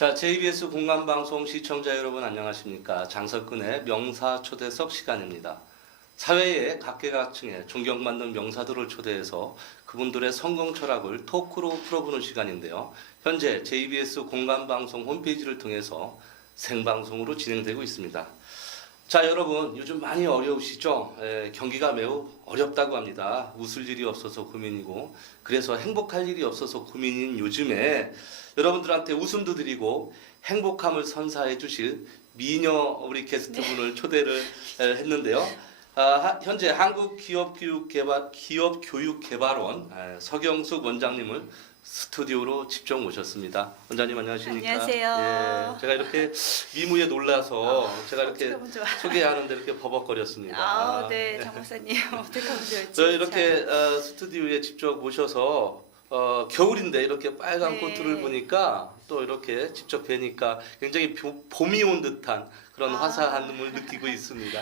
자, JBS 공감방송 시청자 여러분 안녕하십니까? 장석근의 명사초대석 시간입니다. 사회의 각계각층의 존경받는 명사들을 초대해서 그분들의 성공 철학을 토크로 풀어보는 시간인데요. 현재 JBS 공감방송 홈페이지를 통해서 생방송으로 진행되고 있습니다. 자, 여러분 요즘 많이 어려우시죠? 경기가 매우 어렵다고 합니다. 웃을 일이 없어서 고민이고 그래서 행복할 일이 없어서 고민인 요즘에 여러분들한테 웃음도 드리고 행복함을 선사해 주실 미녀 우리 게스트분을 초대를 했는데요. 현재 한국기업교육개발원 서경숙 원장님을 스튜디오로 직접 모셨습니다. 원장님 안녕하십니까? 안녕하세요. 예, 제가 이렇게 미무에 놀라서 제가 이렇게 어떡하면 좋아. 소개하는데 이렇게 버벅거렸습니다. 네, 장 목사님 어떻게 하면 좋을지. 저 이렇게 스튜디오에 직접 모셔서 겨울인데 이렇게 빨간 네. 코트를 보니까 또 이렇게 직접 뵈니까 굉장히 봄이 온 듯한 그런 화사한 눈을 느끼고 있습니다.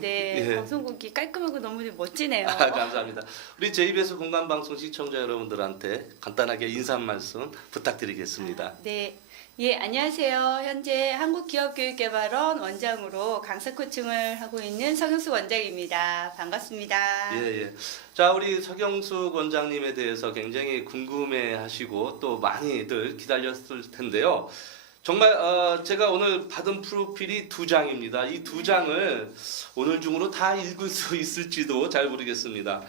네, 예. 방송국이 깔끔하고 너무 멋지네요. 감사합니다. 우리 JBS 공감방송 시청자 여러분들한테 간단하게 인사 한 말씀 부탁드리겠습니다. 네, 예, 안녕하세요. 현재 한국기업교육개발원 원장으로 강사 코칭을 하고 있는 서경숙 원장입니다. 반갑습니다. 예. 자, 우리 서경숙 원장님에 대해서 굉장히 궁금해하시고 또 많이들 기다렸을 텐데요. 정말 제가 오늘 받은 프로필이 2장입니다. 이 2장을 오늘 중으로 다 읽을 수 있을지도 잘 모르겠습니다.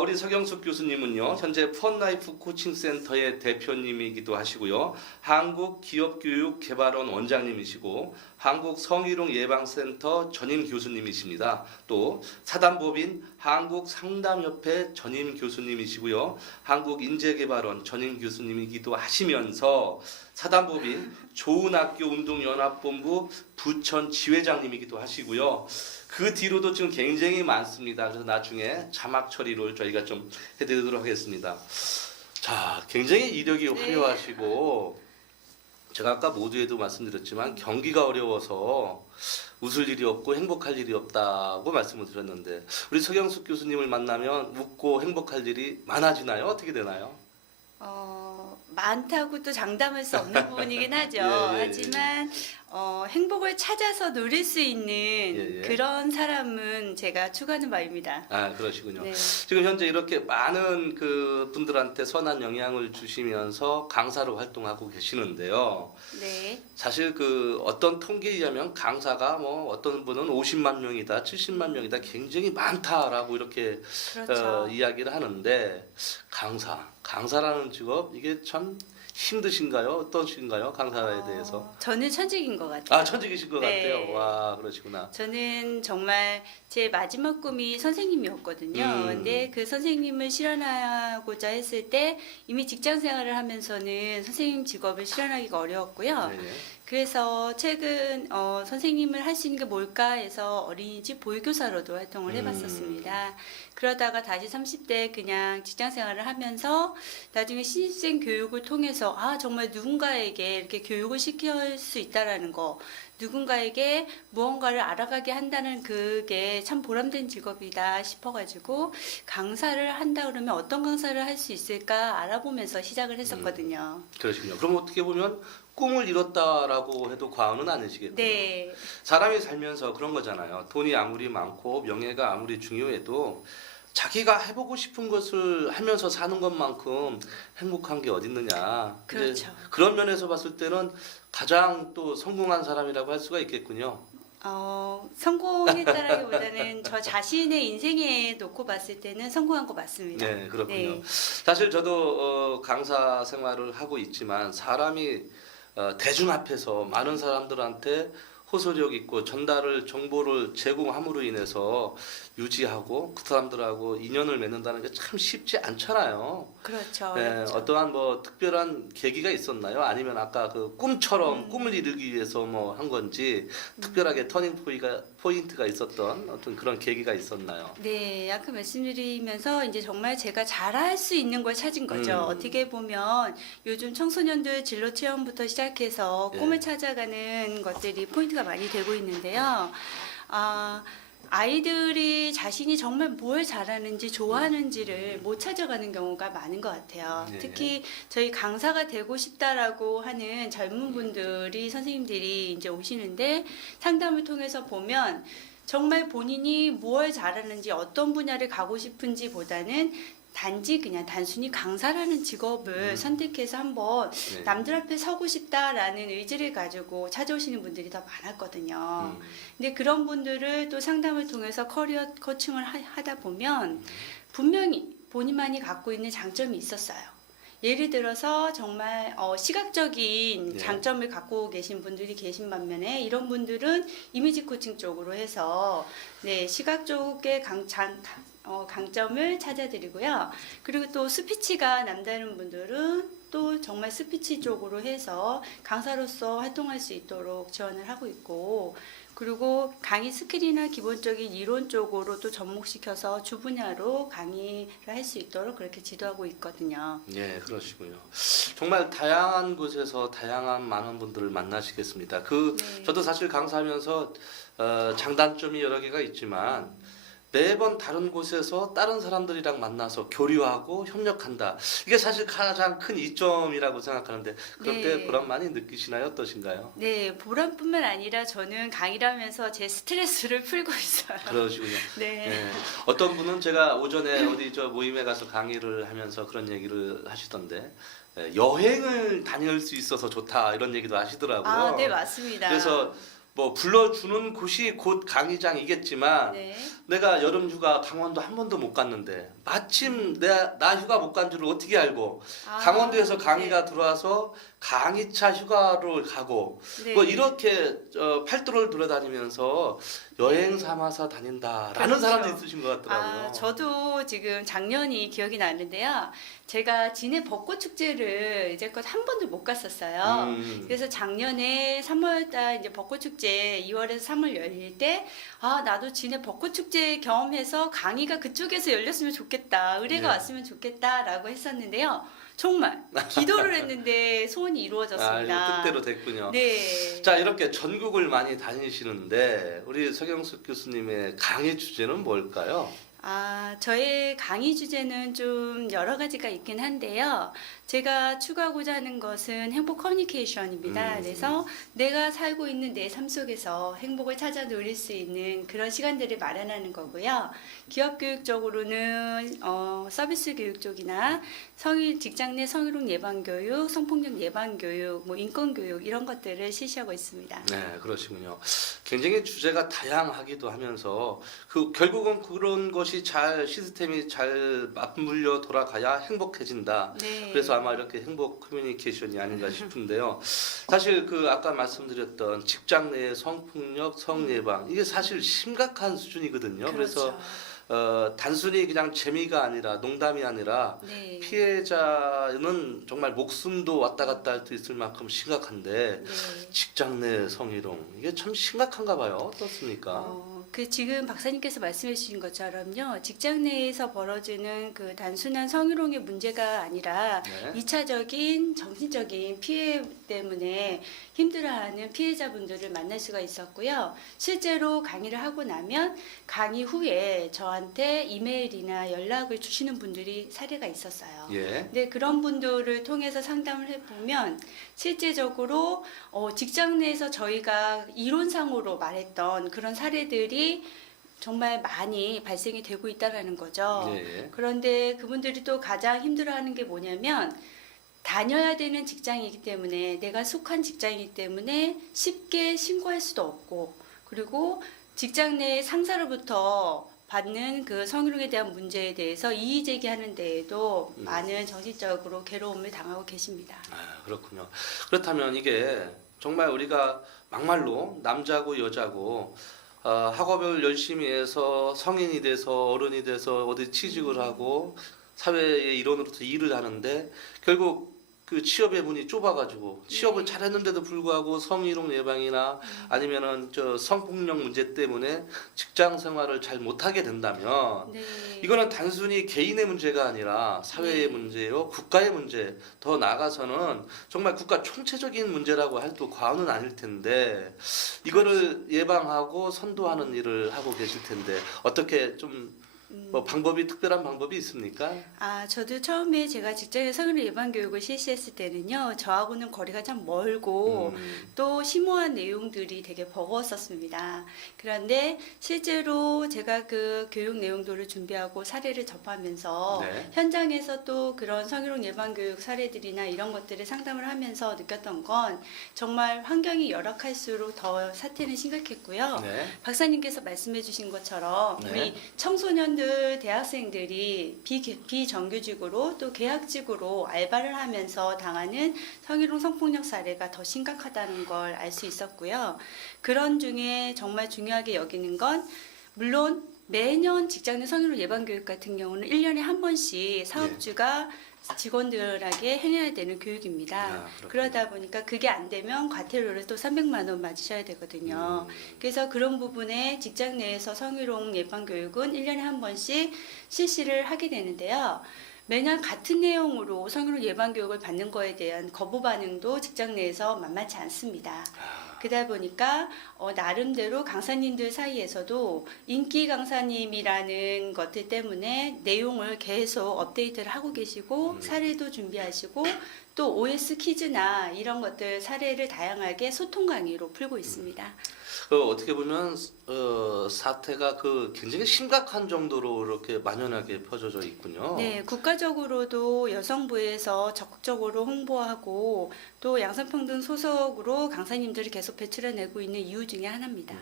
우리 서경숙 교수님은요, 현재 펀라이프 코칭센터의 대표님이기도 하시고요, 한국기업교육개발원 원장님이시고, 한국성희롱예방센터 전임 교수님이십니다. 또 사단법인 한국상담협회 전임 교수님이시고요, 한국인재개발원 전임 교수님이기도 하시면서 사단법인 좋은학교운동연합본부 부천 지회장님이기도 하시고요. 그 뒤로도 지금 굉장히 많습니다. 그래서 나중에 자막 처리를 저희가 좀 해드리도록 하겠습니다. 자, 굉장히 이력이 화려하시고 제가 아까 모두에도 말씀드렸지만 경기가 어려워서 웃을 일이 없고 행복할 일이 없다고 말씀을 드렸는데 우리 서경숙 교수님을 만나면 웃고 행복할 일이 많아지나요? 어떻게 되나요? 많다고 또 장담할 수 없는 부분이긴 하죠. 예. 하지만 행복을 찾아서 누릴 수 있는 예. 그런 사람은 제가 추구하는 바입니다. 그러시군요. 네. 지금 현재 이렇게 많은 그 분들한테 선한 영향을 주시면서 강사로 활동하고 계시는데요. 네. 사실 그 어떤 통계에 의하면 강사가 뭐 어떤 분은 50만 명이다, 70만 명이다, 굉장히 많다라고 이렇게 그렇죠. 이야기를 하는데 강사라는 직업 이게 참 힘드신가요? 어떠신가요? 강사에 대해서? 저는 천직인 것 같아요. 천직이신 것 네. 같아요. 와, 그러시구나. 저는 정말 제 마지막 꿈이 선생님이었거든요. 근데 그 선생님을 실현하고자 했을 때 이미 직장 생활을 하면서는 선생님 직업을 실현하기가 어려웠고요. 네. 그래서 최근 선생님을 할 수 있는 게 뭘까 해서 어린이집 보육교사로도 활동을 해봤었습니다. 그러다가 다시 30대 그냥 직장 생활을 하면서 나중에 신입생 교육을 통해서 정말 누군가에게 이렇게 교육을 시킬 수 있다라는 거, 누군가에게 무언가를 알아가게 한다는 그게 참 보람된 직업이다 싶어가지고 강사를 한다 그러면 어떤 강사를 할 수 있을까 알아보면서 시작을 했었거든요. 그러시군요. 그럼 어떻게 보면 꿈을 이뤘다라고 해도 과언은 아니시겠군요. 네. 사람이 살면서 그런 거잖아요. 돈이 아무리 많고 명예가 아무리 중요해도 자기가 해보고 싶은 것을 하면서 사는 것만큼 행복한 게 어딨느냐. 그렇죠. 그런 면에서 봤을 때는 가장 또 성공한 사람이라고 할 수가 있겠군요. 성공했다라기보다는 저 자신의 인생에 놓고 봤을 때는 성공한 거 맞습니다. 네, 그렇군요. 네. 사실 저도 강사 생활을 하고 있지만 사람이 대중 앞에서 많은 사람들한테 호소력 있고 정보를 제공함으로 인해서 유지하고 그 사람들하고 인연을 맺는다는 게 참 쉽지 않잖아요. 그렇죠. 네, 그렇죠. 어떠한 뭐 특별한 계기가 있었나요? 아니면 아까 그 꿈처럼 꿈을 이루기 위해서 뭐 한 건지 특별하게 터닝 포인트가 있었던 어떤 그런 계기가 있었나요? 네, 아까 말씀드리면서 이제 정말 제가 잘할 수 있는 걸 찾은 거죠. 어떻게 보면 요즘 청소년들 진로 체험부터 시작해서 예. 꿈을 찾아가는 것들이 포인트가 많이 되고 있는데요. 아이들이 자신이 정말 뭘 잘하는지 좋아하는지를 못 찾아가는 경우가 많은 것 같아요. 네. 특히 저희 강사가 되고 싶다라고 하는 젊은 분들이 선생님들이 이제 오시는데 상담을 통해서 보면 정말 본인이 뭘 잘하는지 어떤 분야를 가고 싶은지 보다는 단지 그냥 단순히 강사라는 직업을 선택해서 한번 네. 남들 앞에 서고 싶다라는 의지를 가지고 찾아오시는 분들이 더 많았거든요. 근데 그런 분들을 또 상담을 통해서 커리어 코칭을 하다 보면 분명히 본인만이 갖고 있는 장점이 있었어요. 예를 들어서 정말 시각적인 네. 장점을 갖고 계신 분들이 계신 반면에 이런 분들은 이미지 코칭 쪽으로 해서 네, 시각 쪽의 강점을 찾아드리고요. 그리고 또 스피치가 남다른 분들은 또 정말 스피치 쪽으로 해서 강사로서 활동할 수 있도록 지원을 하고 있고, 그리고 강의 스킬이나 기본적인 이론 쪽으로 또 접목시켜서 주 분야로 강의를 할 수 있도록 그렇게 지도하고 있거든요. 네, 그러시군요. 정말 다양한 곳에서 다양한 많은 분들을 만나시겠습니다. 네. 저도 사실 강사하면서 장단점이 여러 개가 있지만 매번 다른 곳에서 다른 사람들이랑 만나서 교류하고 협력한다. 이게 사실 가장 큰 이점이라고 생각하는데 그럴 때 네. 보람 많이 느끼시나요? 어떠신가요? 네, 보람뿐만 아니라 저는 강의를 하면서 제 스트레스를 풀고 있어요. 그러시군요. 네. 네. 어떤 분은 제가 오전에 어디 저 모임에 가서 강의를 하면서 그런 얘기를 하시던데 여행을 다닐 수 있어서 좋다 이런 얘기도 하시더라고요. 아, 네, 맞습니다. 그래서 뭐 불러주는 곳이 곧 강의장이겠지만 네. 내가 여름 휴가 강원도 한 번도 못 갔는데 마침 나 휴가 못 간 줄을 어떻게 알고 아, 강원도에서 강의가 들어와서 강의차 휴가를 가고 네. 뭐 이렇게 팔도를 돌아다니면서 여행 삼아서 다닌다라는 그렇죠. 사람도 있으신 것 같더라고요. 아, 저도 지금 작년이 기억이 나는데요. 제가 진해 벚꽃 축제를 이제껏 한 번도 못 갔었어요. 그래서 작년에 3월달 이제 벚꽃 축제 2월에서 3월 열릴 때, 아, 나도 진해 벚꽃 축제 경험해서 강의가 그쪽에서 열렸으면 좋겠다. 의뢰가 네. 왔으면 좋겠다라고 했었는데요. 정말 기도를 했는데 소원이 이루어졌습니다. 뜻대로 됐군요. 네. 자, 이렇게 전국을 많이 다니시는데 우리 서경숙 교수님의 강의 주제는 뭘까요? 아, 저의 강의 주제는 좀 여러 가지가 있긴 한데요. 제가 추구하고자 하는 것은 행복 커뮤니케이션입니다. 그래서 내가 살고 있는 내 삶 속에서 행복을 찾아 누릴 수 있는 그런 시간들을 마련하는 거고요. 기업 교육 쪽으로는 서비스 교육 쪽이나 직장 내 성희롱 예방 교육, 성폭력 예방 교육, 뭐 인권 교육 이런 것들을 실시하고 있습니다. 네, 그러시군요. 굉장히 주제가 다양하기도 하면서 결국은 그런 것이 시스템이 잘 맞물려 돌아가야 행복해진다. 네. 그래서 아마 이렇게 행복 커뮤니케이션이 아닌가 싶은데요. 사실 아까 말씀드렸던 직장 내의 성폭력, 성예방 이게 사실 심각한 수준이거든요. 그래서 단순히 그냥 재미가 아니라 농담이 아니라 네. 피해자는 정말 목숨도 왔다 갔다 할 수 있을 만큼 심각한데 네. 직장 내 성희롱 이게 참 심각한가 봐요. 어떻습니까? 지금 박사님께서 말씀해 주신 것처럼요. 직장 내에서 벌어지는 그 단순한 성희롱의 문제가 아니라 네. 2차적인 정신적인 피해 때문에 힘들어하는 피해자분들을 만날 수가 있었고요. 실제로 강의를 하고 나면 강의 후에 저한테 이메일이나 연락을 주시는 분들이 사례가 있었어요. 예. 네, 그런 분들을 통해서 상담을 해보면 실제적으로 직장 내에서 저희가 이론상으로 말했던 그런 사례들이 정말 많이 발생이 되고 있다는 거죠. 예. 그런데 그분들이 또 가장 힘들어하는 게 뭐냐면 다녀야 되는 직장이기 때문에 내가 속한 직장이기 때문에 쉽게 신고할 수도 없고, 그리고 직장 내 상사로부터 받는 그 성희롱에 대한 문제에 대해서 이의 제기하는 데에도 많은 정신적으로 괴로움을 당하고 계십니다. 아, 그렇군요. 그렇다면 이게 정말 우리가 막말로 남자고 여자고 학업을 열심히 해서 성인이 돼서 어른이 돼서 어디 취직을 하고 사회의 일원으로서 일을 하는데 결국 그 취업의 문이 좁아가지고 취업을 네. 잘했는데도 불구하고 성희롱 예방이나 아니면은 저 성폭력 문제 때문에 직장 생활을 잘 못하게 된다면 네. 이거는 단순히 개인의 문제가 아니라 사회의 네. 문제요, 국가의 문제, 더 나아가서는 정말 국가 총체적인 문제라고 해도 과언은 아닐 텐데 이거를 예방하고 선도하는 일을 하고 계실 텐데 어떻게 좀 뭐 방법이 특별한 방법이 있습니까? 저도 처음에 제가 직장에 성희롱 예방 교육을 실시했을 때는요, 저하고는 거리가 참 멀고 또 심오한 내용들이 되게 버거웠었습니다. 그런데 실제로 제가 그 교육 내용들을 준비하고 사례를 접하면서 네. 현장에서 또 그런 성희롱 예방 교육 사례들이나 이런 것들을 상담을 하면서 느꼈던 건 정말 환경이 열악할수록 더 사태는 심각했고요. 네. 박사님께서 말씀해주신 것처럼 네. 우리 청소년들, 대학생들이 비정규직으로 또 계약직으로 알바를 하면서 당하는 성희롱 성폭력 사례가 더 심각하다는 걸 알 수 있었고요. 그런 중에 정말 중요하게 여기는 건 물론 매년 직장 내 성희롱 예방 교육 같은 경우는 1년에 한 번씩 사업주가 직원들에게 행해야 되는 교육입니다. 그렇군요. 그러다 보니까 그게 안 되면 과태료를 또 300만 원 맞으셔야 되거든요. 그래서 그런 부분에 직장 내에서 성희롱 예방 교육은 1년에 한 번씩 실시를 하게 되는데요. 매년 같은 내용으로 성희롱 예방 교육을 받는 거에 대한 거부 반응도 직장 내에서 만만치 않습니다. 그러다 보니까 나름대로 강사님들 사이에서도 인기 강사님이라는 것들 때문에 내용을 계속 업데이트를 하고 계시고 사례도 준비하시고 또 OS 퀴즈나 이런 것들 사례를 다양하게 소통 강의로 풀고 있습니다. 어떻게 보면 사태가 그 굉장히 심각한 정도로 이렇게 만연하게 퍼져져 있군요. 네, 국가적으로도 여성부에서 적극적으로 홍보하고 또 양성평등 소속으로 강사님들을 계속 배출해내고 있는 이유 중에 하나입니다.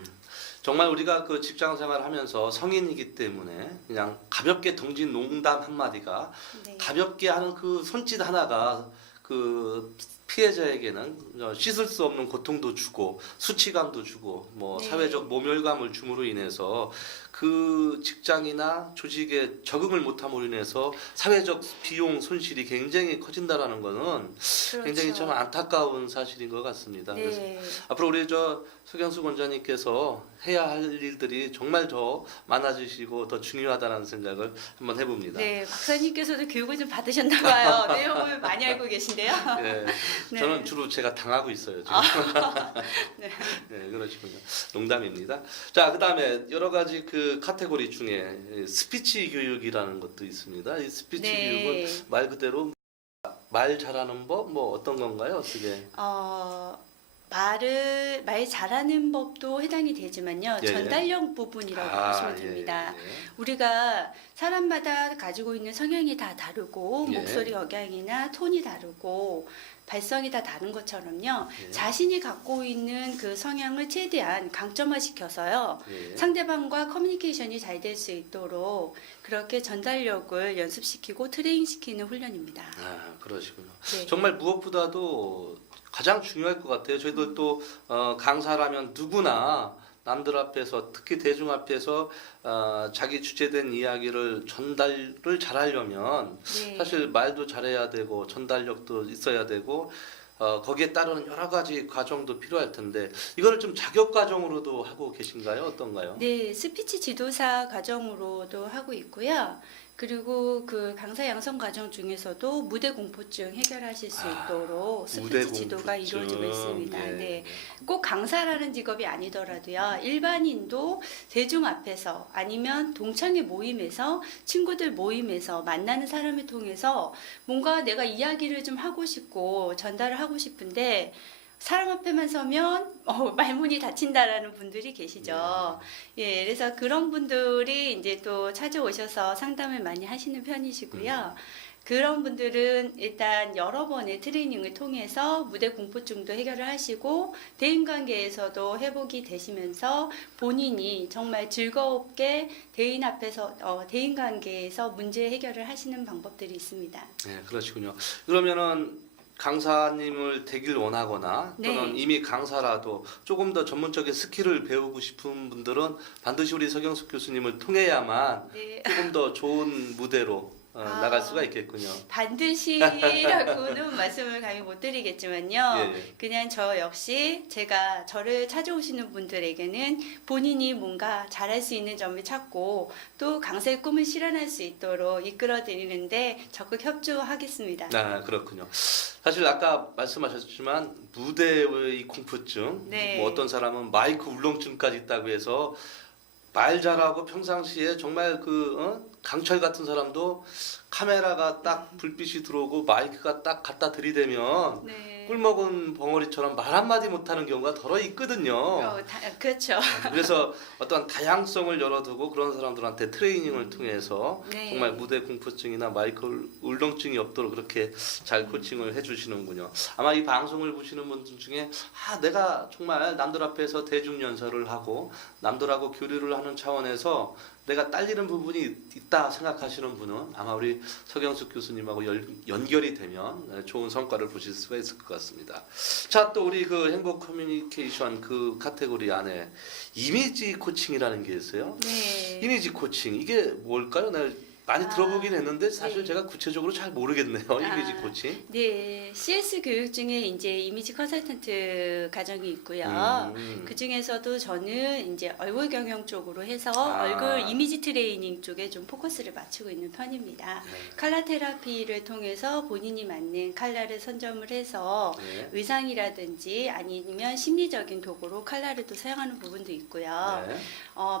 정말 우리가 그 직장 생활하면서 성인이기 때문에 그냥 가볍게 던진 농담 한마디가 네. 가볍게 하는 그 손짓 하나가 그 피해자에게는 씻을 수 없는 고통도 주고 수치감도 주고 뭐 네. 사회적 모멸감을 줌으로 인해서 그 직장이나 조직에 적응을 못함으로 인해서 사회적 비용 손실이 굉장히 커진다라는 거는 굉장히 참 안타까운 사실인 것 같습니다. 그래서 네. 앞으로 우리 서경수 원장님께서 해야 할 일들이 정말 더 많아지시고 더 중요하다는 생각을 한번 해봅니다. 네, 박사님께서도 교육을 좀 받으셨나 봐요. 내용을 많이 알고 계신데요. 네, 네. 저는 주로 제가 당하고 있어요. 지금. 네. 네, 그러시군요. 농담입니다. 자, 그다음에 여러 가지 그 카테고리 중에 스피치 교육이라는 것도 있습니다. 이 스피치 네. 교육은 말 그대로 말 잘하는 법 뭐 어떤 건가요? 어떻게? 말 잘하는 법도 해당이 되지만요. 예, 예. 전달력 부분이라고 보시면 됩니다. 예, 예. 우리가 사람마다 가지고 있는 성향이 다 다르고 예. 목소리 억양이나 톤이 다르고 발성이 다 다른 것처럼요. 예. 자신이 갖고 있는 그 성향을 최대한 강점화시켜서요. 예. 상대방과 커뮤니케이션이 잘 될 수 있도록 그렇게 전달력을 연습시키고 트레이닝시키는 훈련입니다. 그러시군요. 네. 정말 무엇보다도 가장 중요할 것 같아요. 저희들 또 강사라면 누구나 남들 앞에서 특히 대중 앞에서 자기 주제된 이야기를 전달을 잘하려면 네. 사실 말도 잘해야 되고 전달력도 있어야 되고 거기에 따르는 여러 가지 과정도 필요할 텐데 이거를 좀 자격 과정으로도 하고 계신가요? 어떤가요? 네, 스피치 지도사 과정으로도 하고 있고요. 그리고 그 강사 양성 과정 중에서도 무대 공포증 해결하실 수 있도록 무대 스피치 지도가 공포증. 이루어지고 있습니다. 예. 네, 꼭 강사라는 직업이 아니더라도요. 일반인도 대중 앞에서 아니면 동창회 모임에서 친구들 모임에서 만나는 사람을 통해서 뭔가 내가 이야기를 좀 하고 싶고 전달을 하고 싶은데 사람 앞에만 서면 말문이 닫힌다라는 분들이 계시죠. 예, 그래서 그런 분들이 이제 또 찾아오셔서 상담을 많이 하시는 편이시고요. 그런 분들은 일단 여러 번의 트레이닝을 통해서 무대 공포증도 해결을 하시고 대인관계에서도 회복이 되시면서 본인이 정말 즐겁게 대인 앞에서 대인관계에서 문제 해결을 하시는 방법들이 있습니다. 네, 그러시군요. 그러면은 강사님을 되길 원하거나 또는 네. 이미 강사라도 조금 더 전문적인 스킬을 배우고 싶은 분들은 반드시 우리 서경숙 교수님을 통해야만 네. 조금 더 좋은 무대로 나갈 수가 있겠군요. 반드시라고는 말씀을 감히 못 드리겠지만요. 예, 예. 그냥 저 역시 제가 저를 찾아오시는 분들에게는 본인이 뭔가 잘할 수 있는 점을 찾고 또 강사의 꿈을 실현할 수 있도록 이끌어 드리는데 적극 협조하겠습니다. 아, 그렇군요. 사실 아까 말씀하셨지만 무대의 공포증, 네. 뭐 어떤 사람은 마이크 울렁증까지 있다고 해서 말 잘하고 평상시에 정말 강철 같은 사람도 카메라가 딱 불빛이 들어오고 마이크가 딱 갖다 들이대면 네. 꿀먹은 벙어리처럼 말 한마디 못하는 경우가 더러 있거든요. 그렇죠. 그래서 어떤 다양성을 열어두고 그런 사람들한테 트레이닝을 통해서 네. 정말 무대 공포증이나 마이크 울렁증이 없도록 그렇게 잘 코칭을 해주시는군요. 아마 이 방송을 보시는 분들 중에 내가 정말 남들 앞에서 대중 연설을 하고 남들하고 교류를 하는 차원에서 내가 딸리는 부분이 있다 생각하시는 분은 아마 우리 서경숙 교수님하고 연결이 되면 좋은 성과를 보실 수가 있을 것 같습니다. 자, 또 우리 그 행복 커뮤니케이션 그 카테고리 안에 이미지 코칭이라는 게 있어요. 네. 이미지 코칭 이게 뭘까요? 내가 많이 들어보긴 했는데 사실 네. 제가 구체적으로 잘 모르겠네요. 이미지 코칭. 네, CS 교육 중에 이제 이미지 컨설턴트 과정이 있고요. 그 중에서도 저는 이제 얼굴 경영 쪽으로 해서 얼굴 이미지 트레이닝 쪽에 좀 포커스를 맞추고 있는 편입니다. 네. 컬러 테라피를 통해서 본인이 맞는 컬러를 선점을 해서 네. 의상이라든지 아니면 심리적인 도구로 컬러를 또 사용하는 부분도 있고요. 네.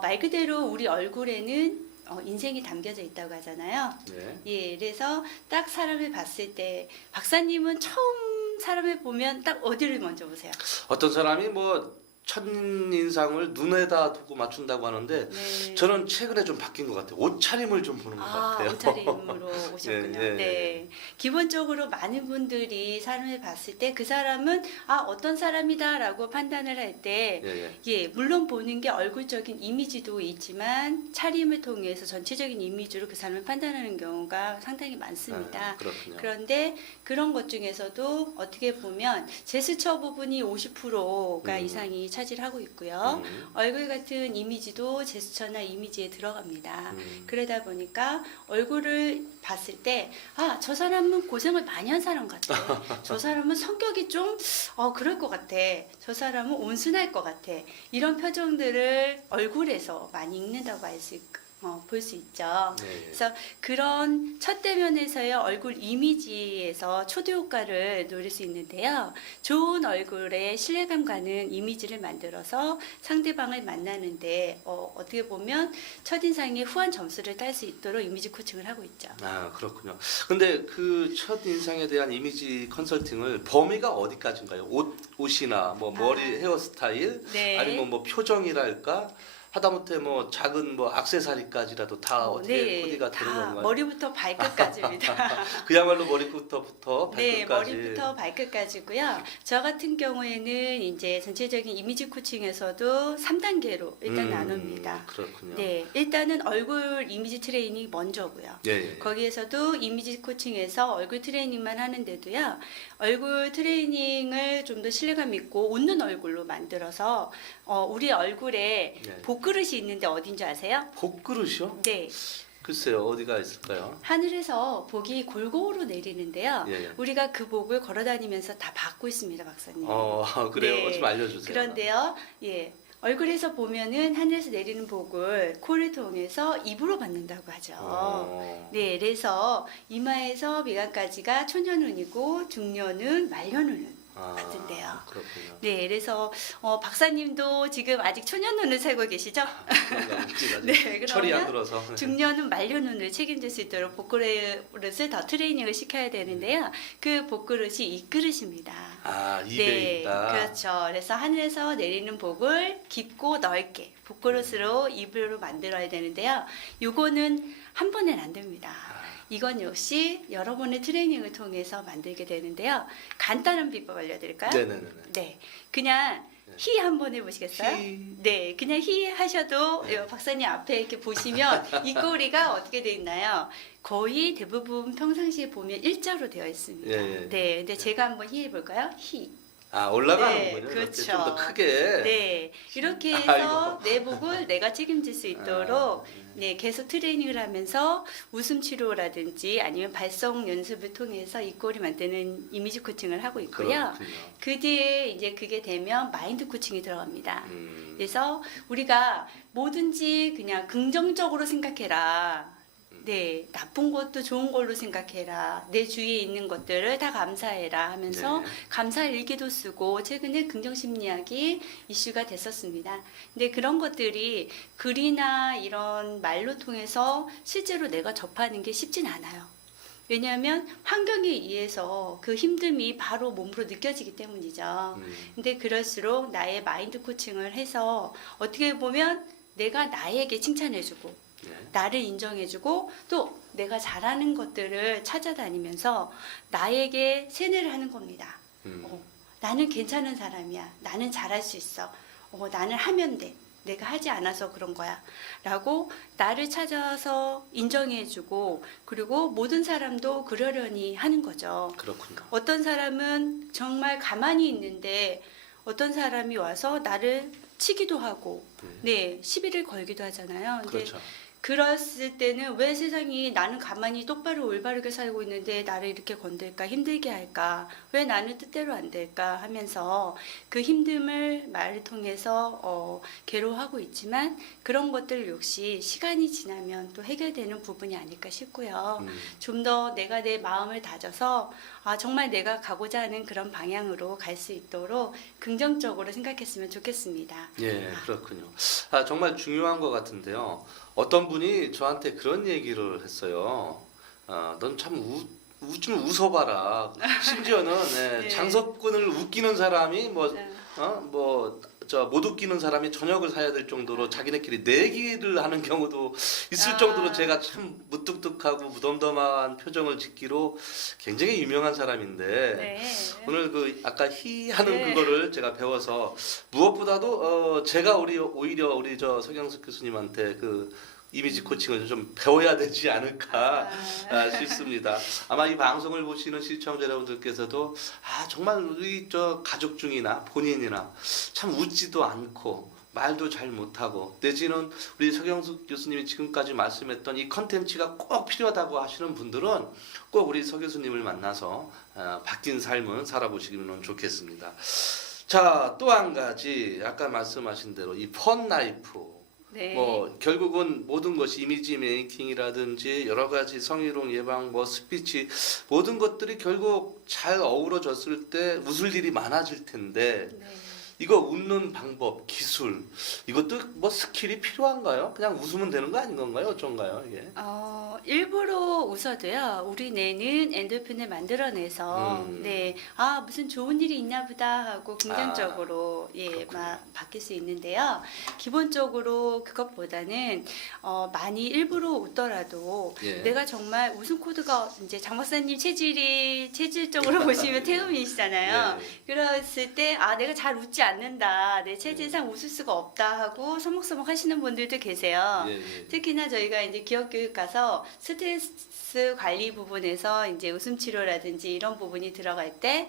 말 그대로 우리 얼굴에는 인생이 담겨져 있다고 하잖아요. 네. 예, 그래서 딱 사람을 봤을 때 박사님은 처음 사람을 보면 딱 어디를 먼저 보세요? 어떤 사람이 뭐 첫인상을 눈에다 두고 맞춘다고 하는데 네. 저는 최근에 좀 바뀐 것 같아요. 옷차림을 좀 보는 것 같아요. 옷차림으로 오셨군요. 예, 예, 네. 기본적으로 많은 분들이 사람을 봤을 때 그 사람은 어떤 사람이다라고 판단을 할 때 예, 예. 예, 물론 보는 게 얼굴적인 이미지도 있지만 차림을 통해서 전체적인 이미지로 그 사람을 판단하는 경우가 상당히 많습니다. 그렇군요. 그런데 그런 것 중에서도 어떻게 보면 제스처 부분이 50%가 이상이 차지하고 있고요. 얼굴 같은 이미지도 제스처나 이미지에 들어갑니다. 그러다 보니까 얼굴을 봤을 때 저 사람은 고생을 많이 한 사람 같아. 저 사람은 성격이 좀 그럴 것 같아. 저 사람은 온순할 것 같아. 이런 표정들을 얼굴에서 많이 읽는다고 볼 수 있죠. 네. 그래서 그런 첫 대면에서의 얼굴 이미지에서 초대 효과를 노릴 수 있는데요. 좋은 얼굴에 신뢰감 가는 이미지를 만들어서 상대방을 만나는데 어떻게 보면 첫인상에 후한 점수를 딸 수 있도록 이미지 코칭을 하고 있죠. 그렇군요. 근데 그 첫인상에 대한 이미지 컨설팅을 범위가 어디까지인가요? 옷이나 뭐 머리 헤어스타일 네. 아니면 뭐 표정이랄까? 하다못해 뭐 작은 뭐 액세서리까지라도 다 어떻게 코디가 되는 다 건가요? 머리부터 발끝까지입니다. 그야말로 머리부터 네, 발끝까지. 머리부터 발끝까지고요. 저 같은 경우에는 이제 전체적인 이미지 코칭에서도 3단계로 일단 나눕니다. 그렇군요. 네, 일단은 얼굴 이미지 트레이닝이 먼저고요. 예. 거기에서도 이미지 코칭에서 얼굴 트레이닝만 하는데도요. 얼굴 트레이닝을 좀 더 신뢰감 있고 웃는 얼굴로 만들어서 우리 얼굴에 네. 복그릇이 있는데 어딘지 아세요? 복그릇이요? 네. 글쎄요, 어디가 있을까요? 하늘에서 복이 골고루 내리는데요. 예. 우리가 그 복을 걸어다니면서 다 받고 있습니다, 박사님. 그래요? 네. 좀 알려주세요. 그런데요, 얼굴에서 보면은 하늘에서 내리는 복을 코를 통해서 입으로 받는다고 하죠. 네, 그래서 이마에서 미간까지가 초년운이고 중년은 말년운은 같은데요. 그렇군요. 네, 그래서 박사님도 지금 아직 초년운을 살고 계시죠? 네, 철이 안 그러면 들어서. 중년은 말년운을 책임질 수 있도록 복그릇을 더 트레이닝을 시켜야 되는데요. 그 복그릇이 이 그릇입니다. 입에 네, 있다. 그렇죠. 그래서 하늘에서 내리는 복을 깊고 넓게 복그릇으로 입으로 만들어야 되는데요. 요거는 한 번엔 안 됩니다. 이건 역시 여러 번의 트레이닝을 통해서 만들게 되는데요. 간단한 비법 알려드릴까요? 네네네. 네, 그냥 히 한번 해보시겠어요? 히. 네, 그냥 히 하셔도 박사님 앞에 이렇게 보시면 이 꼬리가 어떻게 돼 있나요? 거의 대부분 평상시에 보면 일자로 되어 있습니다. 예. 네, 근데 제가 한번 히 해볼까요? 히. 아, 올라가는군요. 네, 이렇게 그렇죠. 좀 더 크게. 네, 이렇게 해서 아이고. 내 복을 내가 책임질 수 있도록 아, 네, 계속 트레이닝을 하면서 웃음 치료라든지 아니면 발성 연습을 통해서 입꼬리 만드는 이미지 코칭을 하고 있고요. 그렇군요. 그 뒤에 이제 그게 되면 마인드 코칭이 들어갑니다. 음, 그래서 우리가 뭐든지 그냥 긍정적으로 생각해라. 네, 나쁜 것도 좋은 걸로 생각해라. 내 주위에 있는 것들을 다 감사해라 하면서 네. 감사 일기도 쓰고 최근에 긍정심리학이 이슈가 됐었습니다. 근데 그런 것들이 글이나 이런 말로 통해서 실제로 내가 접하는 게 쉽진 않아요. 왜냐하면 환경에 의해서 그 힘듦이 바로 몸으로 느껴지기 때문이죠. 근데 그럴수록 나의 마인드 코칭을 해서 어떻게 보면 내가 나에게 칭찬해주고 네. 나를 인정해주고 또 내가 잘하는 것들을 찾아다니면서 나에게 세뇌를 하는 겁니다. 음, 나는 괜찮은 사람이야. 나는 잘할 수 있어. 나는 하면 돼. 내가 하지 않아서 그런 거야. 라고 나를 찾아서 인정해주고 그리고 모든 사람도 그러려니 하는 거죠. 그렇군요. 어떤 사람은 정말 가만히 있는데 어떤 사람이 와서 나를 치기도 하고 네, 시비를 걸기도 하잖아요. 근데 그렇죠. 그랬을 때는 왜 세상이 나는 가만히 똑바로 올바르게 살고 있는데 나를 이렇게 건들까 힘들게 할까 왜 나는 뜻대로 안 될까 하면서 그 힘듦을 말을 통해서 괴로워하고 있지만 그런 것들 역시 시간이 지나면 또 해결되는 부분이 아닐까 싶고요. 좀 더 내가 내 마음을 다져서 정말 내가 가고자 하는 그런 방향으로 갈 수 있도록 긍정적으로 생각했으면 좋겠습니다. 예, 그렇군요. 아, 정말 중요한 것 같은데요. 어떤 분이 저한테 그런 얘기를 했어요. 넌 참 좀 웃어봐라. 심지어는 예, 네. 장석근을 웃기는 사람이 네. 못 웃기는 사람이 저녁을 사야 될 정도로 자기네끼리 내기를 하는 경우도 있을 아. 정도로 제가 참 무뚝뚝하고 무덤덤한 표정을 짓기로 굉장히 유명한 사람인데 네. 오늘 그 아까 히 하는 네. 그거를 제가 배워서 무엇보다도 제가 오히려 우리 저 서경석 교수님한테 그 이미지 코칭을 좀 배워야 되지 않을까 싶습니다. 아마 이 방송을 보시는 시청자 여러분들께서도 정말 우리 저 가족 중이나 본인이나 참 웃지도 않고 말도 잘 못하고 내지는 우리 서경숙 교수님이 지금까지 말씀했던 이 컨텐츠가 꼭 필요하다고 하시는 분들은 꼭 우리 서 교수님을 만나서 바뀐 삶을 살아보시면 좋겠습니다. 자, 또 한 가지 아까 말씀하신 대로 이 펀 라이프 네. 결국은 모든 것이 이미지 메이킹이라든지 여러 가지 성희롱 예방 스피치 모든 것들이 결국 잘 어우러졌을 때 웃을 일이 많아질 텐데 네. 이거 웃는 방법, 기술 이것도 스킬이 필요한가요? 그냥 웃으면 되는 거 아닌 건가요? 어쩐가요? 이게? 일부러 웃어도요. 우리 뇌는 엔돌핀을 만들어내서 무슨 좋은 일이 있나 보다 하고 긍정적으로 바뀔 수 있는데요. 기본적으로 그것보다는 많이 일부러 웃더라도 내가 정말 웃음 코드가 이제 장 박사님 체질적으로 보시면 태음이시잖아요. 그랬을 때 내가 잘 웃지 않는다. 내 체질상 웃을 수가 없다 하고 서먹서먹 하시는 분들도 계세요. 특히나 저희가 이제 기업교육 가서 스트레스 관리 부분에서 이제 웃음 치료라든지 이런 부분이 들어갈 때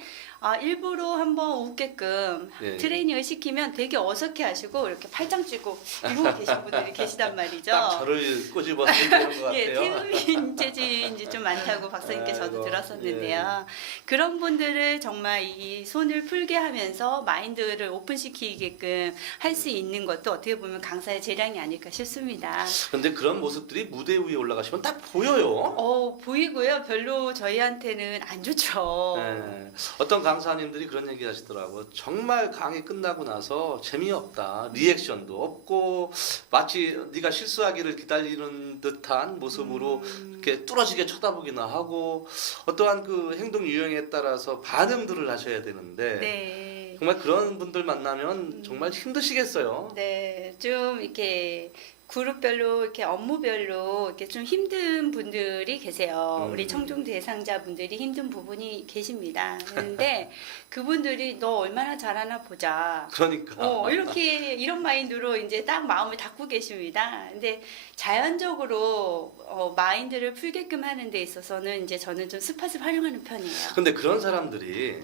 일부러 한번 웃게끔 트레이닝을 시키면 되게 어색해 하시고 이렇게 팔짱 쥐고 이러고 계신 분들이 계시단 말이죠. 딱 저를 꼬집어서 얘기하는 것 같아요. 태음인 체질이 좀 많다고 박사님께 저도 들었었는데요. 그런 분들을 정말 이 손을 풀게 하면서 마인드를 오픈시키게끔 할 수 있는 것도 어떻게 보면 강사의 재량이 아닐까 싶습니다. 그런데 그런 모습들이 무대 위에 올라가시면 딱 보여요. 보이고요. 별로 저희한테는 안 좋죠. 네. 어떤 강사님들이 그런 얘기 하시더라고. 정말 강의 끝나고 나서 재미없다. 리액션도 없고 마치 네가 실수하기를 기다리는 듯한 모습으로 이렇게 뚫어지게 쳐다보기나 하고 어떠한 그 행동 유형에 따라서 반응들을 하셔야 되는데 네. 정말 그런 분들 만나면 정말 힘드시겠어요. 네. 좀 이렇게 그룹별로 이렇게 업무별로 이렇게 좀 힘든 분들이 계세요. 우리 청중 대상자분들이 힘든 부분이 계십니다. 그런데 그분들이 너 얼마나 잘하나 보자. 그러니까. 이렇게 이런 마인드로 이제 딱 마음을 닫고 계십니다. 근데 자연적으로 마인드를 풀게끔 하는 데 있어서는 이제 저는 좀 스팟을 활용하는 편이에요. 근데 그런 사람들이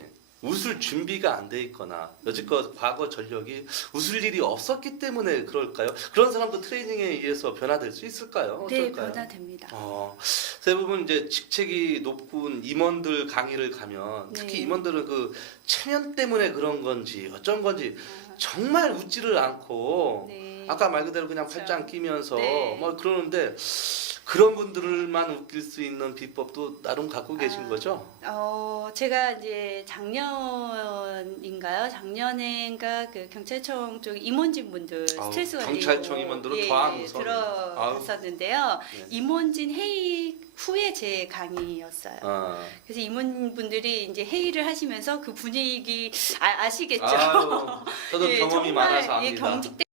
웃을 준비가 안 돼 있거나 여지껏 과거 전력이 웃을 일이 없었기 때문에 그럴까요? 그런 사람도 트레이닝에 의해서 변화될 수 있을까요? 네, 어떨까요? 변화됩니다. 대부분 이제 직책이 높은 임원들 강의를 가면 특히 네. 임원들은 그 체면 때문에 그런 건지 어쩐 건지 정말 웃지를 않고 네. 아까 말 그대로 그냥 그렇죠. 팔짱 끼면서 네. 뭐 그러는데 그런 분들만 웃길 수 있는 비법도 나름 갖고 계신 거죠? 제가 이제 작년인가요? 작년에인가 그 경찰청 쪽 임원진 분들 아우, 스트레스 관리 경찰청 임원들은 더한 우선. 들어갔었는데요. 네. 임원진 회의 후에 제 강의였어요. 그래서 임원분들이 이제 회의를 하시면서 그 분위기 아시겠죠? 아유, 저도 예, 경험이 정말, 많아서 압니다. 경직된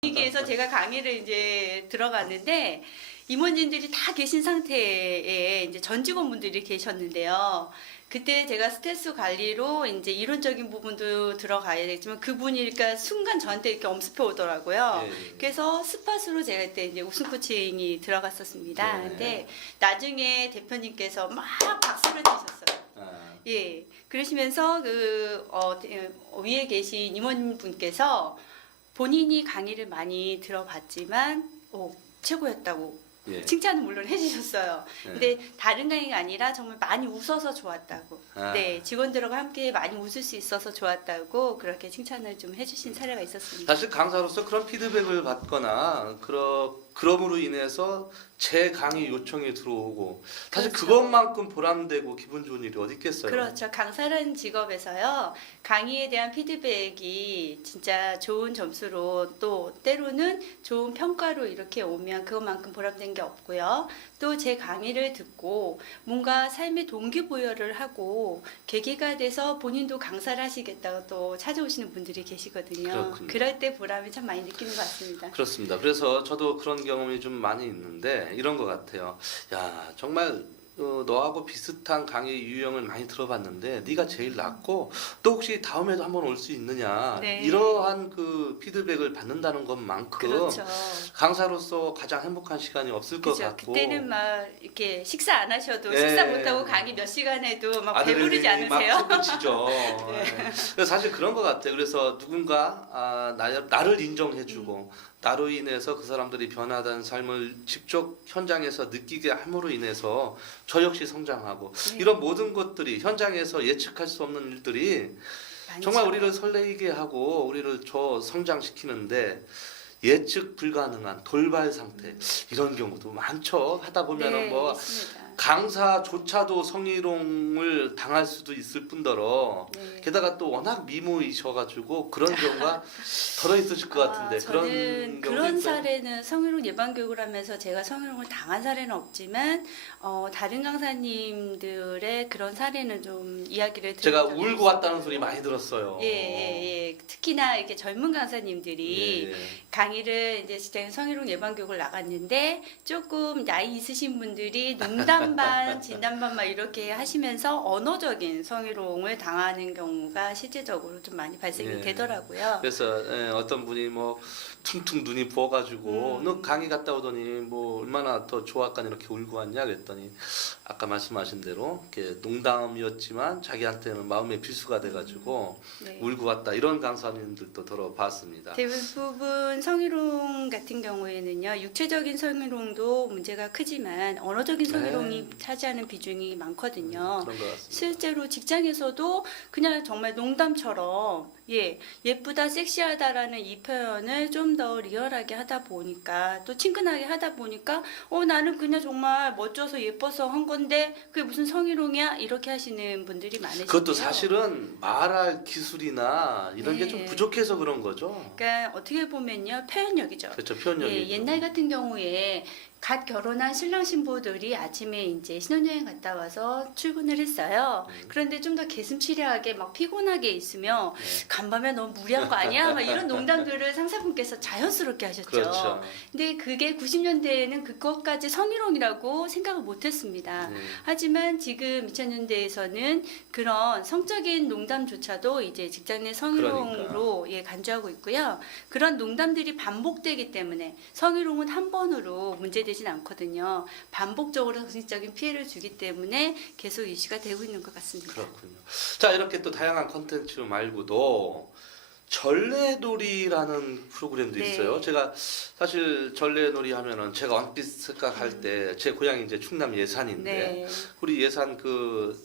분위기에서 제가 강의를 이제 들어갔는데 임원진들이 다 계신 상태에 이제 전 직원분들이 계셨는데요. 그때 제가 스트레스 관리로 이제 이론적인 부분도 들어가야 되지만 그분이 그러니까 순간 저한테 이렇게 엄습해 오더라고요. 예. 그래서 스팟으로 제가 그때 이제 웃음 코칭이 들어갔었습니다. 네. 근데 나중에 대표님께서 막 박수를 치셨어요. 예, 그러시면서 위에 계신 임원분께서 본인이 강의를 많이 들어봤지만 최고였다고 예. 칭찬은 물론 해주셨어요. 예. 근데 다른 강의가 아니라 정말 많이 웃어서 좋았다고. 아. 네, 직원들과 함께 많이 웃을 수 있어서 좋았다고 그렇게 칭찬을 좀 해주신 사례가 있었습니다. 사실 강사로서 그런 피드백을 받거나 그럼으로 인해서 제 강의 요청이 들어오고 사실 그렇죠. 그것만큼 보람되고 기분 좋은 일이 어디 있겠어요? 그렇죠. 강사라는 직업에서요. 강의에 대한 피드백이 진짜 좋은 점수로 또 때로는 좋은 평가로 이렇게 오면 그것만큼 보람된 게 없고요. 또 제 강의를 듣고 뭔가 삶의 동기부여를 하고 계기가 돼서 본인도 강사를 하시겠다고 또 찾아오시는 분들이 계시거든요. 그렇군요. 그럴 때 보람을 참 많이 느끼는 것 같습니다. 그렇습니다. 그래서 저도 그런 경험이 좀 많이 있는데 이런 것 같아요. 야 정말 너하고 비슷한 강의 유형을 많이 들어봤는데 네가 제일 낫고 또 혹시 다음에도 한번 올 수 있느냐 네. 이러한 그 피드백을 받는다는 것만큼 그렇죠. 강사로서 가장 행복한 시간이 없을 것 그죠. 같고 그때는 막 이렇게 식사 안 하셔도 예. 식사 못하고 강의 몇 시간 해도 막 배부르지 아드레날린이 않으세요? 막 솟구치죠. 네. 그래서 사실 그런 것 같아요. 그래서 누군가 나를 인정해주고 나로 인해서 그 사람들이 변화된 삶을 직접 현장에서 느끼게 함으로 인해서 저 역시 성장하고 네. 이런 모든 것들이 현장에서 예측할 수 없는 일들이 많죠. 정말 우리를 설레게 하고 우리를 성장시키는데 예측 불가능한 돌발 상태 이런 경우도 많죠. 하다 보면은 네, 뭐 있습니다. 강사조차도 성희롱을 당할 수도 있을 뿐더러 네. 게다가 또 워낙 미모이셔가지고 그런 경우가 덜어 있으실 것 같은데 저는 그런 그런 있어요? 사례는 성희롱 예방 교육을 하면서 제가 성희롱을 당한 사례는 없지만 다른 강사님들의 그런 사례는 좀 이야기를 들은 제가 적이 울고 있어요. 왔다는 소리 많이 들었어요. 예. 특히나 이렇게 젊은 강사님들이 예. 강의를 이제 직장 성희롱 예방 교육을 나갔는데 조금 나이 있으신 분들이 농담 반 진담 반 막 이렇게 하시면서 언어적인 성희롱을 당하는 경우가 실제적으로 좀 많이 발생이 예. 되더라고요. 그래서 어떤 분이 뭐 퉁퉁 눈이 부어가지고 너 강의 갔다 오더니 뭐 얼마나 더 좋았까 이렇게 울고 왔냐 그랬더니 아까 말씀하신 대로 이렇게 농담이었지만 자기한테는 마음의 필수가 돼가지고 네. 울고 왔다 이런 강사님들도 들어봤습니다. 대부분 성희롱 같은 경우에는요, 육체적인 성희롱도 문제가 크지만 언어적인 성희롱이 차지하는 비중이 많거든요. 그런 것 같습니다. 실제로 직장에서도 그냥 정말 농담처럼 예쁘다, 섹시하다라는 이 표현을 좀 더 리얼하게 하다 보니까 또 친근하게 하다 보니까 나는 그냥 정말 멋져서 예뻐서 한 건데 그게 무슨 성희롱이야? 이렇게 하시는 분들이 많으시고요. 그것도 사실은 말할 기술이나 이런 게 좀 네. 부족해서 그런 거죠. 그러니까 어떻게 보면요, 표현력이죠. 그렇죠. 표현력이. 옛날 같은 경우에 갓 결혼한 신랑 신부들이 아침에 이제 신혼여행 갔다 와서 출근을 했어요. 그런데 좀 더 개슴치레하게 막 피곤하게 있으며 간밤에 너무 무리한 거 아니야? 막 이런 농담들을 상사분께서 자연스럽게 하셨죠. 그렇죠. 근데 그게 90년대에는 그것까지 성희롱이라고 생각을 못했습니다. 하지만 지금 2000년대에서는 그런 성적인 농담조차도 이제 직장 내 성희롱으로 간주하고 있고요. 그런 농담들이 반복되기 때문에 성희롱은 한 번으로 문제되지 되진 않거든요. 반복적으로 정신적인 피해를 주기 때문에 계속 이슈가 되고 있는 것 같습니다. 그렇군요. 자, 이렇게 또 다양한 콘텐츠 말고도 전래놀이라는 프로그램도 네. 있어요. 제가 사실 전래놀이 하면은 제가 언뜻 생각할 때 제 고향이 이제 충남 예산인데 네. 우리 예산 그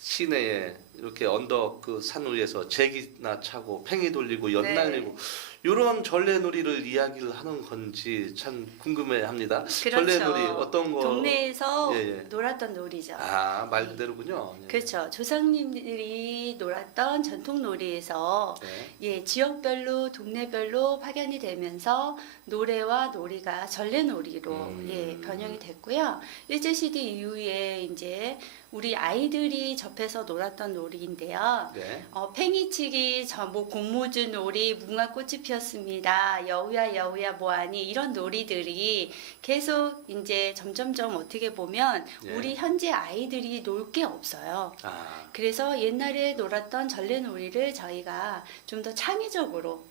시내에 이렇게 언덕 그 산 위에서 제기나 차고 팽이 돌리고 연 네. 날리고 이런 전래놀이를 이야기를 하는 건지 참 궁금해합니다. 그렇죠. 전래놀이 어떤 거? 동네에서 예, 예. 놀았던 놀이죠. 아, 말 그대로군요. 예. 그렇죠. 조상님들이 놀았던 전통 놀이에서 네. 예, 지역별로 동네별로 파견이 되면서 노래와 놀이가 전래놀이로 예, 변형이 됐고요. 일제시대 이후에 이제 우리 아이들이 접해서 놀았던 놀이인데요. 네. 팽이치기, 뭐 고무줄 놀이, 무궁화꽃이 피었습니다. 여우야 여우야 뭐하니 이런 놀이들이 계속 이제 점점점 어떻게 보면 예. 우리 현재 아이들이 놀 게 없어요. 아, 그래서 옛날에 놀았던 전래놀이를 저희가 좀 더 창의적으로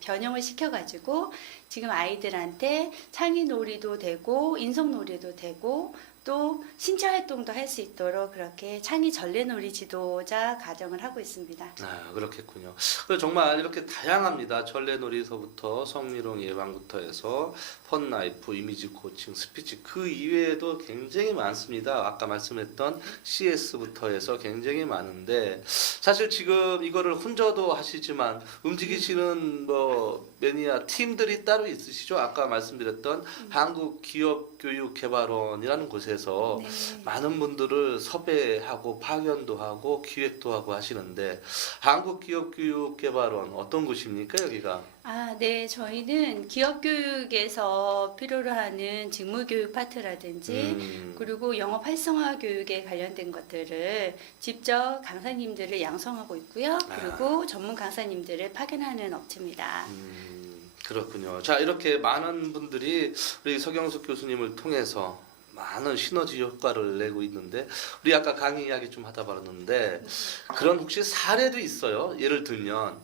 변형을 시켜가지고 지금 아이들한테 창의놀이도 되고 인성놀이도 되고 또 신체 활동도 할 수 있도록 그렇게 창의 전래놀이 지도자 과정을 하고 있습니다. 아, 그렇겠군요. 그래서 정말 이렇게 다양합니다. 전래놀이서부터 성희롱 예방부터 해서 펀라이프, 이미지 코칭, 스피치 그 이외에도 굉장히 많습니다. 아까 말씀했던 CS부터 해서 굉장히 많은데 사실 지금 이거를 혼자도 하시지만 움직이시는 뭐 매니아 팀들이 따로 있으시죠? 아까 말씀드렸던 한국기업교육개발원이라는 곳에서 네. 많은 분들을 섭외하고 파견도 하고 기획도 하고 하시는데 한국기업교육개발원 어떤 곳입니까 여기가? 아, 네. 저희는 기업 교육에서 필요로 하는 직무 교육 파트라든지 그리고 영업 활성화 교육에 관련된 것들을 직접 강사님들을 양성하고 있고요. 그리고 전문 강사님들을 파견하는 업체입니다. 그렇군요. 자, 이렇게 많은 분들이 우리 서경숙 교수님을 통해서 많은 시너지 효과를 내고 있는데 우리 아까 강의 이야기 좀 하다 말았는데 그런 혹시 사례도 있어요? 예를 들면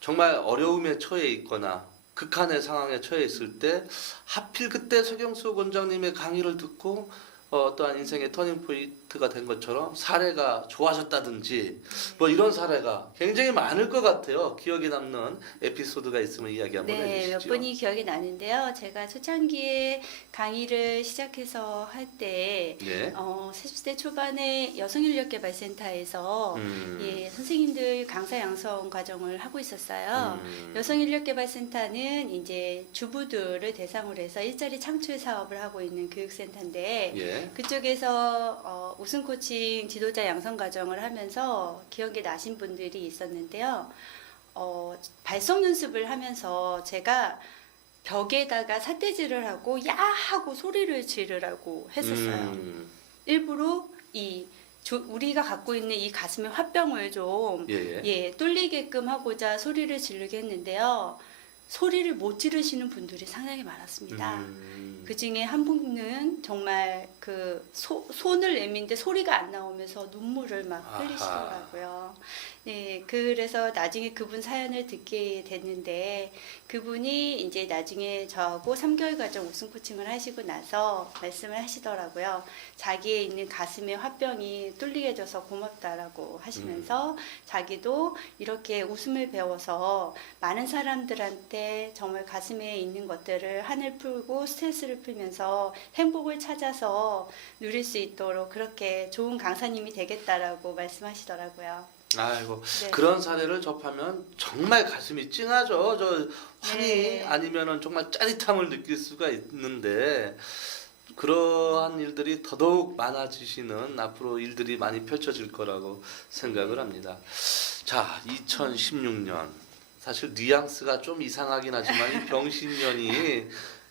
정말 어려움에 처해 있거나 극한의 상황에 처해 있을 때 하필 그때 서경숙 원장님의 강의를 듣고 어떠한 인생의 터닝 포인트가 된 것처럼 사례가 좋아졌다든지 뭐 이런 사례가 굉장히 많을 것 같아요. 기억에 남는 에피소드가 있으면 이야기 한번 네, 해주시죠. 몇 번이 기억이 나는데요. 제가 초창기에 강의를 시작해서 할 때, 예. 40대 초반에 여성인력개발센터에서 예, 선생님들 강사 양성 과정을 하고 있었어요. 여성인력개발센터는 이제 주부들을 대상으로 해서 일자리 창출 사업을 하고 있는 교육센터인데, 예. 그쪽에서 우승 코칭 지도자 양성 과정을 하면서 기억에 나신 분들이 있었는데요. 발성 연습을 하면서 제가 벽에다가 삿대질을 하고 야 하고 소리를 지르라고 했었어요. 일부러 우리가 갖고 있는 이 가슴의 화병을 좀 예. 뚫리게끔 하고자 소리를 지르게 했는데요. 소리를 못 지르시는 분들이 상당히 많았습니다. 그 중에 한 분은 정말 그 손을 내민데 소리가 안 나오면서 눈물을 막 흘리시더라고요. 네, 그래서 나중에 그분 사연을 듣게 됐는데 그분이 이제 나중에 저하고 3개월 과정 우승 코칭을 하시고 나서 말씀을 하시더라고요. 자기의 있는 가슴의 화병이 뚫리게 해줘서 고맙다라고 하시면서 자기도 이렇게 웃음을 배워서 많은 사람들한테 정말 가슴에 있는 것들을 한을 풀고 스트레스를 풀면서 행복을 찾아서 누릴 수 있도록 그렇게 좋은 강사님이 되겠다라고 말씀하시더라고요. 아이고 네. 그런 사례를 접하면 정말 가슴이 찡하죠. 저 환희 네. 아니면은 정말 짜릿함을 느낄 수가 있는데 그러한 일들이 더더욱 많아지시는 앞으로 일들이 많이 펼쳐질 거라고 생각을 합니다. 자, 2016년 사실 뉘앙스가 좀 이상하긴 하지만 이 병신년이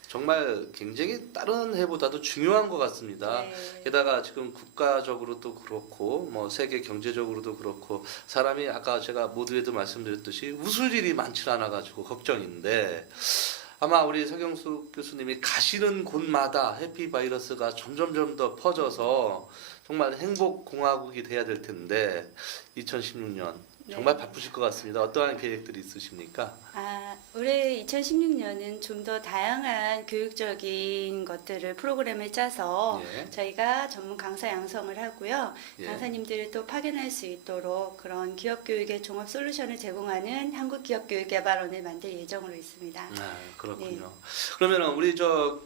정말 굉장히 다른 해보다도 중요한 것 같습니다. 네. 게다가 지금 국가적으로도 그렇고 뭐 세계 경제적으로도 그렇고 사람이 아까 제가 모두에도 말씀드렸듯이 웃을 일이 많지 않아 가지고 걱정인데 아마 우리 서경숙 교수님이 가시는 곳마다 해피 바이러스가 점점점 더 퍼져서 정말 행복 공화국이 돼야 될 텐데 2016년 정말 네. 바쁘실 것 같습니다. 어떠한 계획들이 있으십니까? 올해 2016년은 좀 더 다양한 교육적인 것들을 프로그램을 짜서 예. 저희가 전문 강사 양성을 하고요. 예. 강사님들을 또 파견할 수 있도록 그런 기업 교육의 종합 솔루션을 제공하는 한국기업교육개발원을 만들 예정으로 있습니다. 그렇군요. 네. 그러면 우리 저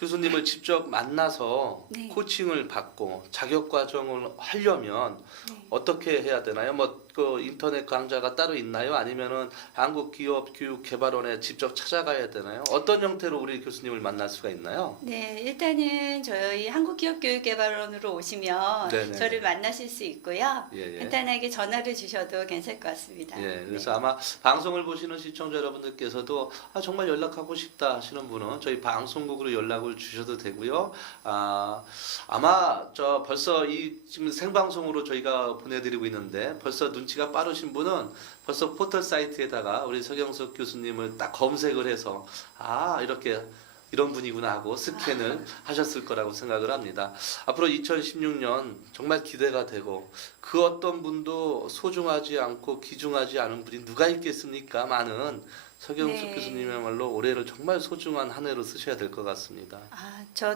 교수님을 직접 만나서 네. 코칭을 받고 자격 과정을 하려면 네. 어떻게 해야 되나요? 뭐 그 인터넷 강좌가 따로 있나요? 아니면은 한국기업교육개발원에 직접 찾아가야 되나요? 어떤 형태로 우리 교수님을 만날 수가 있나요? 네, 일단은 저희 한국기업교육개발원으로 오시면 네네. 저를 만나실 수 있고요. 예, 예. 간단하게 전화를 주셔도 괜찮을 것 같습니다. 예, 그래서 네. 아마 방송을 보시는 시청자 여러분들께서도 정말 연락하고 싶다 하시는 분은 저희 방송국으로 연락을 주셔도 되고요. 아마 저 벌써 이 지금 생방송으로 저희가 보내드리고 있는데 벌써 눈치가 빠르신 분은 벌써 포털 사이트에다가 우리 서경석 교수님을 딱 검색을 해서 이렇게 이런 분이구나 하고 스캔을 하셨을 거라고 생각을 합니다. 앞으로 2016년 정말 기대가 되고 그 어떤 분도 소중하지 않고 귀중하지 않은 분이 누가 있겠습니까? 많은 서경숙 네. 교수님이야말로 올해를 정말 소중한 한 해로 쓰셔야 될 것 같습니다. 저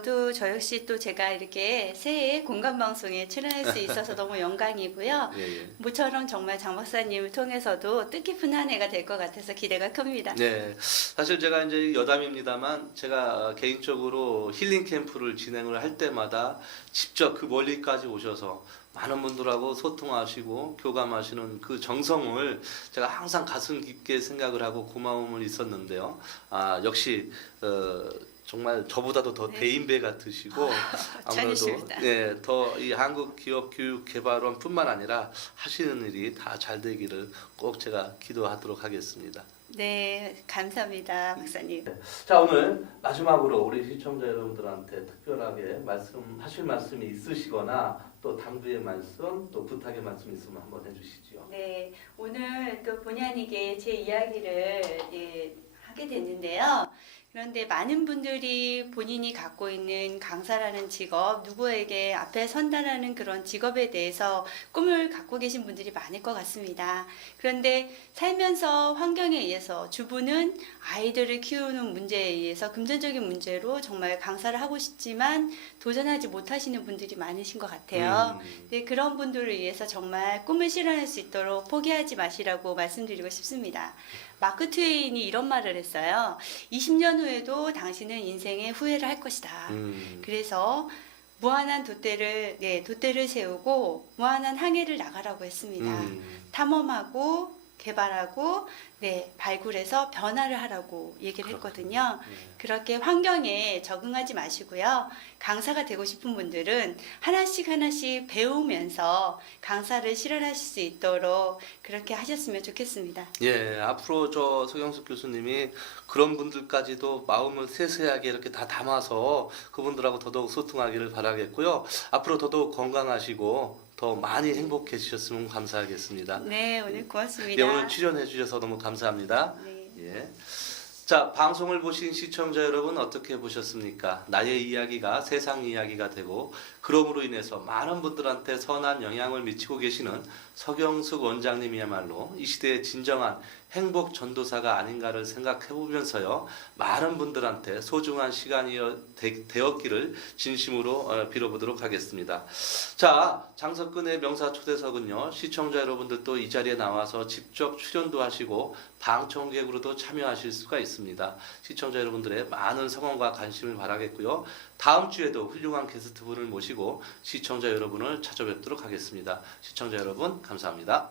역시 또 제가 이렇게 새해 공감 방송에 출연할 수 있어서 너무 영광이고요. 예, 예. 모처럼 정말 장 박사님을 통해서도 뜻깊은 한 해가 될 것 같아서 기대가 큽니다. 네, 사실 제가 이제 여담입니다만 제가 개인적으로 힐링 캠프를 진행을 할 때마다 직접 그 멀리까지 오셔서 많은 분들하고 소통하시고 교감하시는 그 정성을 제가 항상 가슴 깊게 생각을 하고 고마움을 있었는데요. 역시 정말 저보다도 더 네. 대인배 같으시고 아무래도 찬이십니다. 더 이 한국기업교육개발원뿐만 아니라 하시는 일이 다 잘 되기를 꼭 제가 기도하도록 하겠습니다. 네, 감사합니다, 박사님. 자, 오늘 마지막으로 우리 시청자 여러분들한테 특별하게 하실 말씀이 있으시거나 또 당부의 말씀, 또 부탁의 말씀 있으면 한번 해주시죠. 네, 오늘 또 본의 아니게 제 이야기를 하게 됐는데요. 그런데 많은 분들이 본인이 갖고 있는 강사라는 직업, 누구에게 앞에 선다라는 그런 직업에 대해서 꿈을 갖고 계신 분들이 많을 것 같습니다. 그런데 살면서 환경에 의해서 주부는 아이들을 키우는 문제에 의해서 금전적인 문제로 정말 강사를 하고 싶지만 도전하지 못하시는 분들이 많으신 것 같아요. 네, 그런 분들을 위해서 정말 꿈을 실현할 수 있도록 포기하지 마시라고 말씀드리고 싶습니다. 마크 트웨인이 이런 말을 했어요. 20년 후에도 당신은 인생에 후회를 할 것이다. 그래서 무한한 돛대를 세우고 무한한 항해를 나가라고 했습니다. 탐험하고 개발하고 발굴해서 변화를 하라고 얘기를 했거든요. 그렇게 환경에 적응하지 마시고요. 강사가 되고 싶은 분들은 하나씩 배우면서 강사를 실현하실 수 있도록 그렇게 하셨으면 좋겠습니다. 예, 앞으로 저 서경숙 교수님이 그런 분들까지도 마음을 세세하게 이렇게 다 담아서 그분들하고 더더욱 소통하기를 바라겠고요. 앞으로 더더욱 건강하시고 더 많이 행복해지셨으면 감사하겠습니다. 네, 오늘 고맙습니다. 네, 오늘 출연해 주셔서 너무 감사합니다. 네. 예. 자, 방송을 보신 시청자 여러분 어떻게 보셨습니까? 나의 이야기가 세상 이야기가 되고 그럼으로 인해서 많은 분들한테 선한 영향을 미치고 계시는 서경숙 원장님이야말로 이 시대의 진정한 행복 전도사가 아닌가를 생각해 보면서요. 많은 분들한테 소중한 시간이 되었기를 진심으로 빌어보도록 하겠습니다. 자, 장석근의 명사초대석은요. 시청자 여러분들도 이 자리에 나와서 직접 출연도 하시고 방청객으로도 참여하실 수가 있습니다. 시청자 여러분들의 많은 성원과 관심을 바라겠고요. 다음 주에도 훌륭한 게스트분을 모시고 시청자 여러분을 찾아뵙도록 하겠습니다. 시청자 여러분 감사합니다.